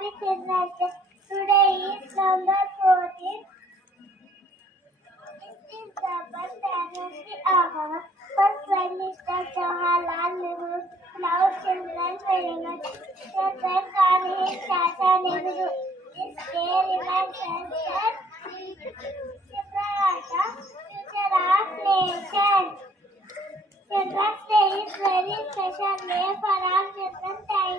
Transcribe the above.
Happy Children's Day. Today is November 14th. It is the birth anniversary of our first Prime Minister Jawaharlal Nehru. Love children very much. Children call him Chacha Nehru. This day reminds us that children are the future of nation. Children's Day is very special day for all children. Thank